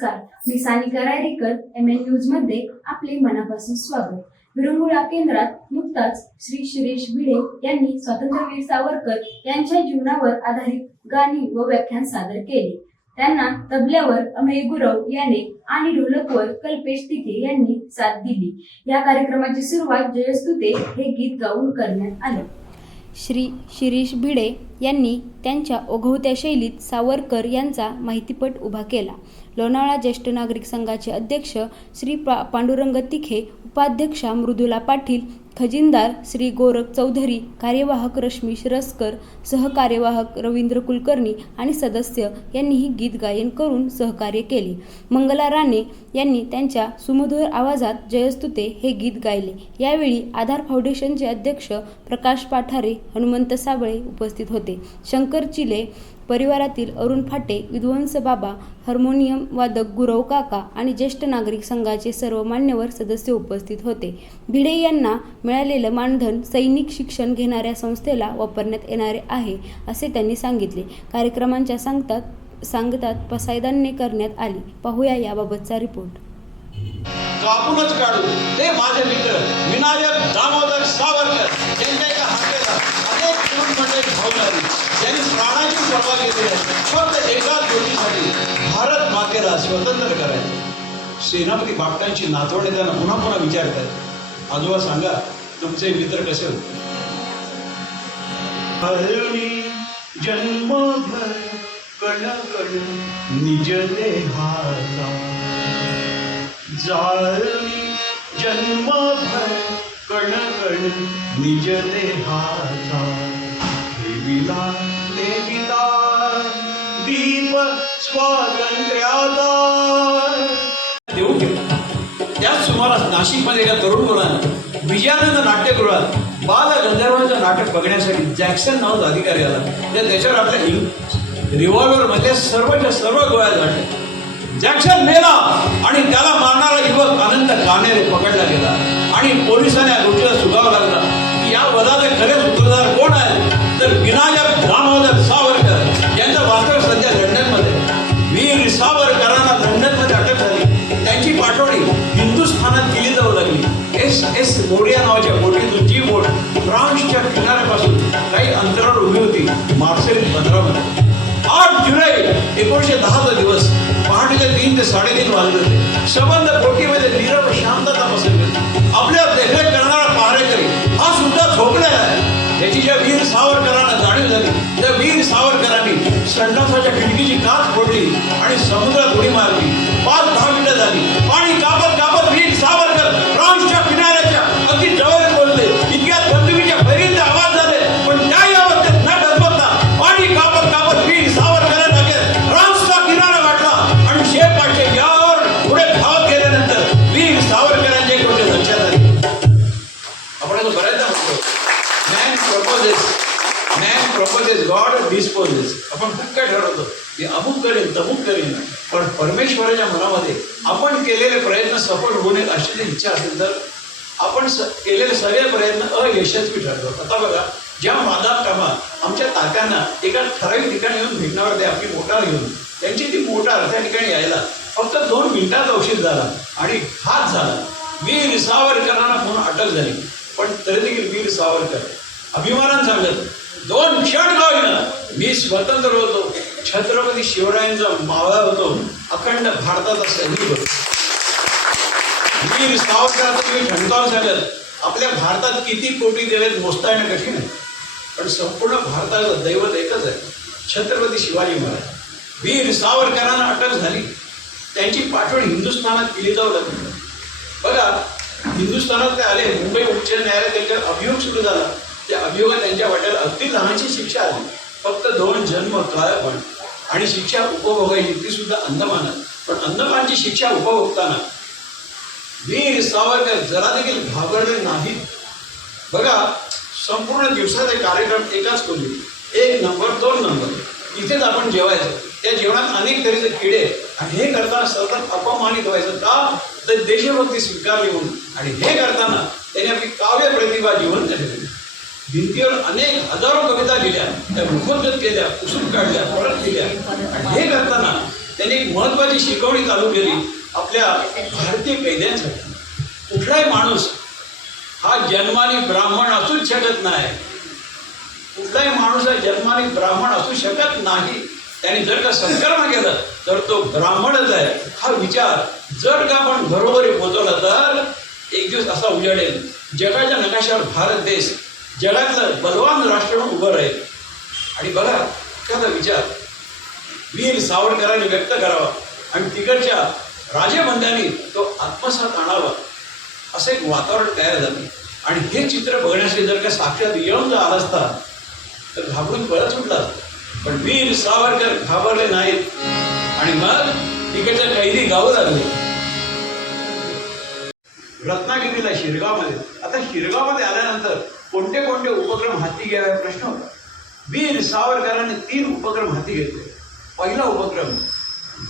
नमस्कार. मी Sanika Rayrekar M N न्यूजमध्ये आपले मनापासून स्वागत. विरंगुळा केंद्रात नुकताच श्री शिरीष भिडे यांनी स्वातंत्र्यवीर सावरकर यांच्या जीवनावर आधारित गाणी व व्याख्यान सादर केले. त्यांना तबल्यावर अमेय गुरव याने आणि ढोलकवर कल्पेश तिके यांनी साथ दिली. या कार्यक्रमाची सुरुवात जयस्तुते हे गीत गाऊन करण्यात आले. श्री शिरीष भिडे यांनी त्यांच्या ओघवत्या शैलीत सावरकर यांचा माहितीपट उभा केला. लोणावळा ज्येष्ठ नागरिक संघाचे अध्यक्ष श्री पा पांडुरंग तिखे उपाध्यक्षा मृदुला पाटील खजिनदार श्री गोरख चौधरी कार्यवाहक रश्मी शिरस्कर सहकार्यवाहक रवींद्र कुलकर्णी आणि सदस्य यांनीही गीत गायन करून सहकार्य केले. मंगला राणे यांनी त्यांच्या सुमधुर आवाजात जयस्तुते हे गीत गायले. यावेळी आधार फाउंडेशनचे अध्यक्ष प्रकाश पाठारे हनुमंत साबळे उपस्थित होते. शंकर चिले परिवारातील अरुण फाटे विध्वंस बाबा हार्मोनियम वादक गुरव काका आणि ज्येष्ठ नागरिक संघाचे सर्व मान्यवर सदस्य उपस्थित होते. भिडे यांना मिळालेलं मानधन सैनिक शिक्षण घेणाऱ्या संस्थेला वापरण्यात येणारे आहे असे त्यांनी सांगितले. कार्यक्रमांच्या सांगतात सांगतात पसायदान्य करण्यात आली. पाहूया याबाबतचा रिपोर्ट. कापूनच काढू. ते माझे मित्र विनायक दामोदर सावरकर. यांच्या एका हाकेला अनेक तरुण मंडळी धावून आली. प्राणाची पर्वा आहे फक्त एकाच गोष्टीसाठी भारत मातेला स्वतंत्र करायचं. सेनापती बापटांची नातवडे त्यांना पुन्हा पुन्हा विचारतात आजोबा सांगा तुमचे मित्र कसे होते? हरणी जन्मभर कण कण निज देहाचा. जाळी जन्मभर कण निज देहाचा. देविला स्वातंत्र्याचा देऊ केला त्याच सुमारास नाशिकमध्ये एका तरुण मुलानं विजयानंद नाट्यगृहात बाल गंधर्वांचं नाटक बघण्यासाठी जॅक्सन नावाचा अधिकारी आला. त्या त्याच्यावर आपल्या रिव्हॉल्वर मध्ये सर्वच्या सर्व गोळ्या झाडल्या. जॅक्सन मेला आणि त्याला मारणारा युवक आनंद कानेरे पकडला गेला. आणि पोलिसांनी या गोष्टीला सुगावं लागला. की या वधाचे खरेच सूत्रधार कोण आहे? तर विनायक एस नावाच्या बोटीतून जी बोट फ्रान्सच्या किनाऱ्यापासून काही अंतरावर उभी होती मार्सेल बंदरामध्ये आठ जुलै एकोणीशे दहाचा दिवस पहाटेचे तीन ते साडेतीन वाजले होते. संबंध बोटीमध्ये नीरव शांतता पसरली होती आपल्या देखरेख करणारा पहारेकरी हा सुद्धा झोपलेला आहे. त्याची ज्या वीर सावरकरांना जाणीव झाली त्या वीर सावरकरांनी संडासाच्या खिडकीची काच फोडली आणि समुद्रात उडी मारली. Man proposes man proposes God disposes आपण खूप काय ठरवतो. की अमुक करेन तमुक करेन. पण परमेश्वराच्या मनामध्ये आपण केलेले प्रयत्न सफल होऊ नयेत अशी जर इच्छा असेल तर आपण स केलेले सगळे प्रयत्न अयशस्वी ठरतो. आता बघा ज्या मादा कामात आमच्या तात्यांना एका ठराविक ठिकाणी येऊन भेटणार ते आपली मोटार घेऊन त्यांची ती मोटार त्या ठिकाणी यायला फक्त दोन मिनिटाचा उशीर झाला आणि हात झाला. वीर सावरकरांना म्हणून अटक झाली. पण तरी देखील वीर सावरकर अभिमानानं सांगत दोन क्षण का मी स्वतंत्र होतो. छत्रपती शिवरायांचा मावळा होतो. अखंड भारताचा सैनिक होतो. वीर सावरकरांचं तुम्ही ठणकावून सांगत आपल्या भारतात किती कोटी देवेत मोजता येणं कठीण आहे पण संपूर्ण भारताचं दैवत एकच आहे. छत्रपती शिवाजी महाराज. वीर सावरकरांना अटक झाली. त्यांची पाठवण हिंदुस्थानात केली जाऊ लागली बघा हिंदुस्थानात ते आले मुंबई उच्च न्यायालयात त्यांच्यावर अभियोग सुरू झाला. त्या अभियोगात त्यांच्या वाट्याला अगदी लहानची शिक्षा आली. फक्त दोन जन्म काळपण आणि शिक्षा उपभोगायची ती सुद्धा अंदमानात. पण अंदमानची शिक्षा उपभोगताना वीर सावरकर जरा देखील घाबरले नाही बघा संपूर्ण दिवसाचे कार्यक्रम एकाच खोलीत. एक नंबर दोन नंबर. इथेच आपण जेवायचं. त्या जेवणात अनेक तऱ्हेचे किडे आणि हे करताना सतत अपमानित व्हायचं का? तर देशभक्ती स्वीकारली म्हणून. आणि हे करताना त्याने आपली काव्य प्रतिभा जीवन ठेवली. भिंतीवर अनेक हजारो कविता लिहिल्या त्या मुखोद्गत केल्या पुसून काढल्या परत लिहिल्या आणि हे करताना त्यांनी एक महत्वाची शिकवणी चालू केली आपल्या भारतीय कैद्यांसाठी. कुठलाही माणूस हा जन्माने ब्राह्मण असूच शकत नाही. कुठलाही माणूस हा जन्माने ब्राह्मण असू शकत नाही. त्याने जर का संकल्प केलं तर तो ब्राह्मणच आहे. हा विचार जर का आपण बरोबरी पोचवला तर एक दिवस असा उजाडेल. जगाच्या नकाशावर भारत देश जगातलं बलवान राष्ट्र म्हणून उभं राहील. आणि बघा एखादा विचार. वीर सावरकरांनी व्यक्त करावा. आणि तिकडच्या राजेबंधांनी तो आत्मसात आणावा. असं एक वातावरण तयार झालं. आणि हे चित्र बघण्यासाठी जर का साक्षात येऊन जर आला असता तर घाबरून पळत सुटला असता. पण वीर सावरकर घाबरले नाहीत. आणि मग तिकडच्या कैदी गावं लागले. रत्नागिरीला शिरगावमध्ये. आता शिरगावमध्ये आल्यानंतर कोणते कोणते उपक्रम हाती घ्यावे? प्रश्न होता. वीर सावरकरांनी तीन उपक्रम हाती घेतले. पहिला उपक्रम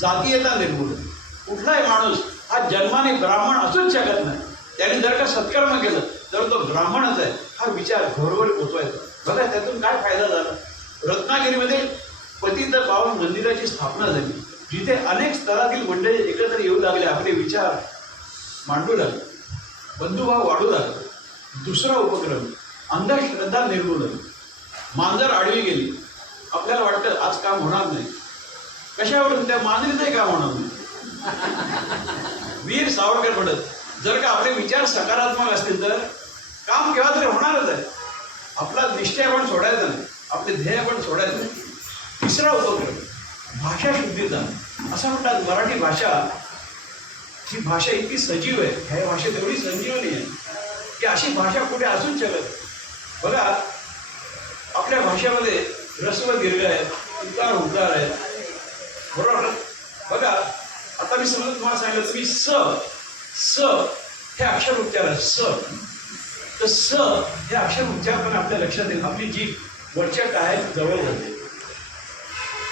जातीयता निर्मूलन. कुठलाही माणूस हा जन्माने ब्राह्मण असूच शकत नाही. त्याने जर का सत्कर्म केलं तर तो ब्राह्मणच आहे. हा विचार घरोघरी पोचवायचा. बघा त्यातून काय फायदा झाला? रत्नागिरीमध्ये पतित पावन मंदिराची स्थापना झाली. जिथे अनेक स्तरातील मंडळी एकत्र येऊ लागले. आपले विचार मांडू लागले. बंधुभाव वाढू लागले. दुसरा उपक्रम अंधश्रद्धा निर्मूलन. मांजर आडवी गेली. आपल्याला वाटतं आज काम होणार नाही. कशावरून त्या मांजरीचंही काम होणार नाही? वीर सावरकर म्हणत जर का आपले विचार सकारात्मक असतील तर काम केव्हा तरी होणारच आहे. आपला निश्चय पण सोडायचा नाही. आपले ध्येय पण सोडायचं नाही. तिसरा उपक्रम भाषा शुद्धीचा. असं म्हणतात मराठी भाषा ही भाषा इतकी सजीव आहे. ह्या भाषेत एवढी संजीवनी आहे. की अशी भाषा कुठे असूच शकत बघा आपल्या भाषेमध्ये रस्व दीर्घ आहेत उतार उतार आहेत. बरोबर बघा आता मी समजा तुम्हाला सांगितलं तुम्ही स स हे अक्षर उच्चार आहे स. तर स हे अक्षर उच्चार पण आपल्या लक्षात येईल. आपली जी वरच्या काय जवळ जाते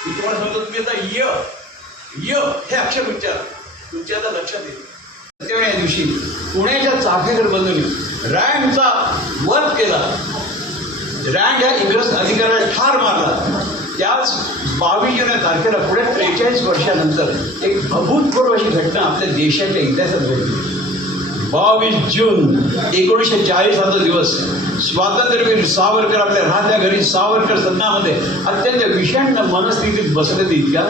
मी तुम्हाला सांगतो तुम्ही आता य य हे अक्षर उच्चार. तुमच्या आता लक्षात येईल. सत्यवेळी या दिवशी पुण्याच्या चाफेकर बंधूंनी रॅमचा वध केला. रँड ह्या इंग्रज अधिकाऱ्याला ठार मारला. त्याच बावीस जुन्या तारखेला पुढे त्रेचाळीस वर्षानंतर एक अभूतपूर्व अशी घटना आपल्या देशाच्या इतिहासात घडली. बावीस जून एकोणीसशे चाळीस हा तो दिवस. स्वातंत्र्यवीर सावरकर आपल्या राहत्या घरी सावरकर सदनामध्ये अत्यंत विषण्ण मनस्थितीत बसले इतक्या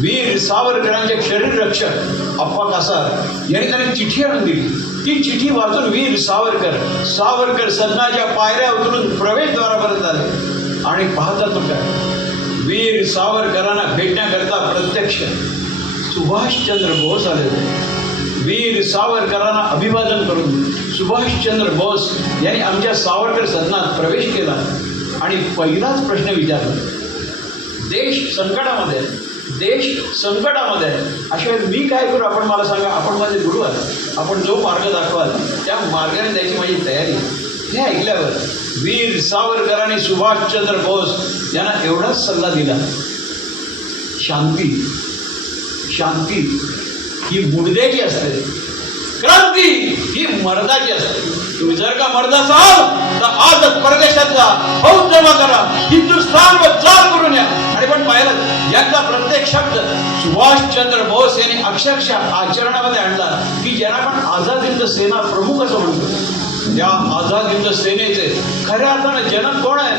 वीर सावरकरांचे शरीर रक्षक अप्पा कासार यांनी त्यांनी चिठ्ठी आणून दिली. ती चिठ्ठी वाचून वीर सावरकर सावरकर सदनाच्या पायऱ्या उतरून प्रवेशद्वारापर्यंत आले आणि पाहता तो काय वीर सावरकरांना भेटण्याकरता प्रत्यक्ष सुभाषचंद्र बोस आले होते. वीर सावरकरांना अभिवादन करून सुभाषचंद्र बोस यांनी आमच्या सावरकर सदनात प्रवेश केला आणि पहिलाच प्रश्न विचारला. देश संकटामध्ये आहे. देश संकटामध्ये आहे. अशा मी काय करू? आपण मला सांगा आपण माझे गुरु आहात. आपण जो मार्ग दाखवाल त्या मार्गाने द्यायची माझी तयारी हे ऐकल्यावर वीर सावरकरांनी सुभाषचंद्र बोस यांना एवढाच सल्ला दिला. शांती. शांती ही मुडद्याची असते. क्रांती ही मर्दाची असते. तुम्ही जर का मर्द असाल तर आज परदेशात जा फौज जमा करा. हिंदुस्थान व चाल करून या. आणि पण पाहिलं यांचा प्रत्येक शब्द सुभाषचंद्र बोस यांनी अक्षरशः आचरणामध्ये आणला. की ज्यांना आपण आझाद हिंद सेना प्रमुख असं म्हणतो या आझाद हिंद सेनेचे खऱ्या अर्थानं जनक कोण आहे?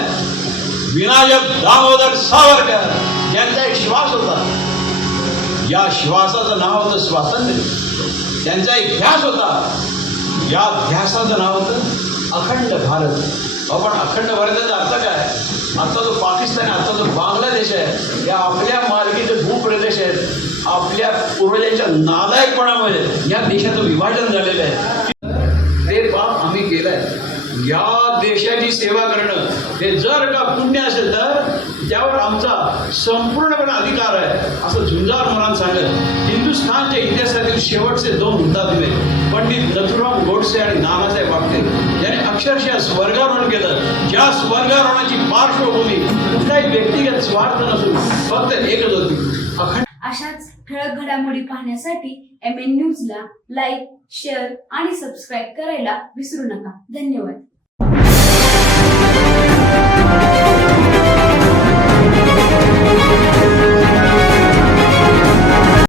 विनायक दामोदर सावरकर. यांचा एक श्वास होता. या श्वासाचं नाव होतं स्वातंत्र्य. त्यांचा एक ध्यास होता. या ध्यासाचं नाव होतं अखंड भारत. आपण अखंड भारताचा अर्थ काय? आता जो पाकिस्तान आहे आता जो बांगलादेश आहे या आपल्या मालकीचे भूप्रदेश आहेत. आपल्या पूर्वजांच्या नालायकपणामुळे या देशाचं विभाजन झालेलं आहे ते पाप आम्ही केलंय या देशाची सेवा करणं हे जर का पुण्य असेल तर त्यावर आमचा संपूर्णपणे अधिकार आहे असं झुंजार मनात सांगत हिंदुस्थानच्या इतिहासातील शेवटचे दोन हुतात्मे पंडित नथुराम गोडसे आणि नानासाहेब वागते यांनी अक्षरशः स्वर्गारोहण केलं. ज्या स्वर्गारोहणाची पार्श्वभूमी कुठलाही व्यक्तिगत स्वार्थ नसून फक्त एकच होती अखंड अशाच ठळक घडामोडी पाहण्यासाठी एम एन न्यूजला लाईक शेअर आणि सबस्क्राईब करायला विसरू नका. धन्यवाद. Música